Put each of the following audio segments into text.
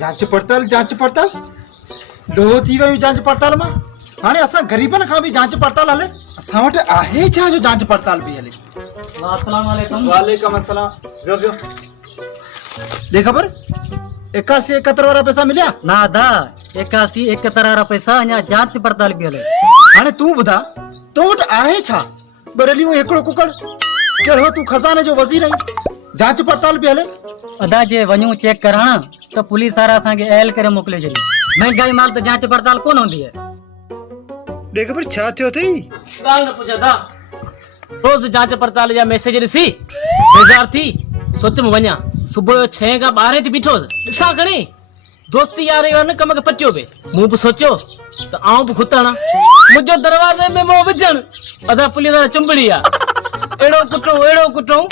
जांच पड़ताल लोहो थी वही जांच पड़ताल मां हाणे असां गरीबन खां भी जांच पड़ताल हले असां वटि आहे छा जो जांच पड़ताल भी हले। अस्सलाम वालेकुम। वालेकुम अस्सलाम। वियो दे खबर 81 71 वाला पैसा मिलिया ना दा 81 71 वाला पैसा अञा जांच पड़ताल भी हले। हाणे तू बुधा तो वटि आहे छा बरेलियूं हिकिड़ो कुकड़ कहिड़ो तू खजाने जो वज़ीर आई जांच पड़ताल भी हले। अदा जे वञूं चेक करण त पुलिस वारा असांखे एल करे मोकिले छॾी। महंगाई माल त जांच पड़ताल कोन हूंदी है। दे खबर छा थियो थई ॻाल्हि न पुछा दा रोज़ जांच पड़ताल जा मैसेज ॾिसी बेज़ार थी सोच में वञा सुबुह जो 6 खां 12 ते बीठो ॾिसां खणी दोस्ती यारी वारनि कम खे पटियो पे मूं बि सोचियो त आऊं बि खुतण मुंहिंजो दरवाज़े में मुंहुं विझण अदा पुलिस वारा चुंबड़ी आहे अहिड़ो कुटूं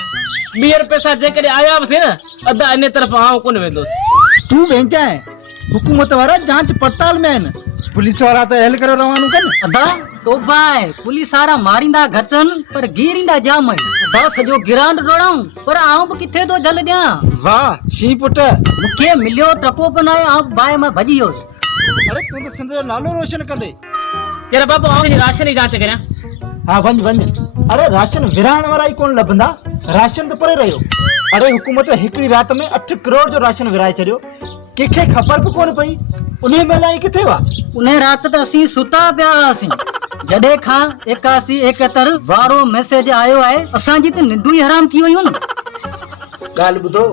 ॿीहर पैसा जेकॾहिं आया बि न अदा इन तरफ़ आऊं कोन वेंदुसि। तू वेंजा हुकूमत वारा जांच पड़ताल में आहिनि पुलिस वारा त एल करे रवानो कनि। अदा तोबा है पुलिस वारा मारींदा घटन पर गिरींदा जाम है। अदा सॼो गिरांड डोड़ाऊं पर आऊं बि किथे थो झल ॾियां। वाह शी पुट मूंखे मिलियो टको कोन आहे आऊं बाहि मां भॼी वियो। अरे तू तो सिंध जो नालो रोशन कंदे यार बाबू आऊं राशन जी जांच करियां। हाँ वञ अरे राशन विराइण वारा ई कोन लभंदा राशन त परे रहियो। अरे हुकूमत हिकिड़ी रात में 8 करोड़ जो राशन विराए छॾियो कंहिंखे ख़बर बि कोन पई उन महिल किथे हुआ। उन रात त असीं सुता पिया हुआसीं जॾहिं खां 81 71 वारो मैसेज आयो आहे असांजी त निंडूं ई हराम थी वयूं न। ॻाल्हि ॿुधो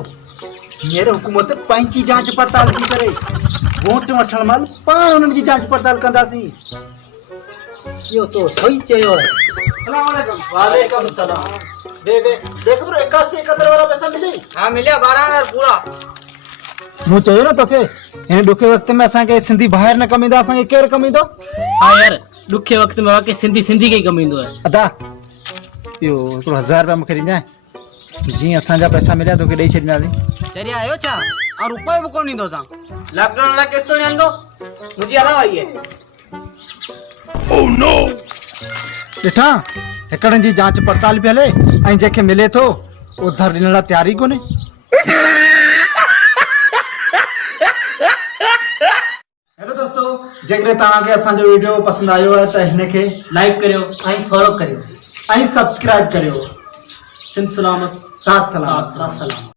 हींअर हुकूमत पंहिंजी जांच पड़ताल थी करे वोट वठण महिल पाण उन्हनि जी जांच पड़ताल कंदासीं। इहो तो सही चयो आहे। वालेकुम सलाम। देख ब्रो 81 71 वाला पैसा मिली। हाँ मिलिया 12,000 पूरा। मूं चयो न तोखे हिन ॾुखे वक़्त में असांखे सिंधी ॿाहिरि न कमींदा असांखे केरु कमींदो। हाँ यार ॾुखे वक़्त में वाकई सिंधी के ही कम ईंदो आहे। अदा इहो हिकिड़ो 1000 रुपया मूंखे ॾिजांइ जीअं असांजा पैसा मिलिया तोखे ॾेई छॾींदासीं। चरी आयो छा और रुपए भी कोन ईंदो सा लॉकडाउन ला किस्तो नहीं आंदो मुझे अलावा आई है। ओह नो ॾिठा हिकिड़नि जी जांच पड़ताल बि हले ऐं जंहिंखे मिले थो उधर ॾियण लाइ तयारी कोन्हे। हेलो दोस्तों जेकॾहिं तव्हांखे असांजो वीडियो पसंदि आयो आहे त हिनखे लाइक करियो ऐं फॉलो करियो ऐं सब्सक्राइब करियो। सिंध सलामत साथ सलाम। सलाम।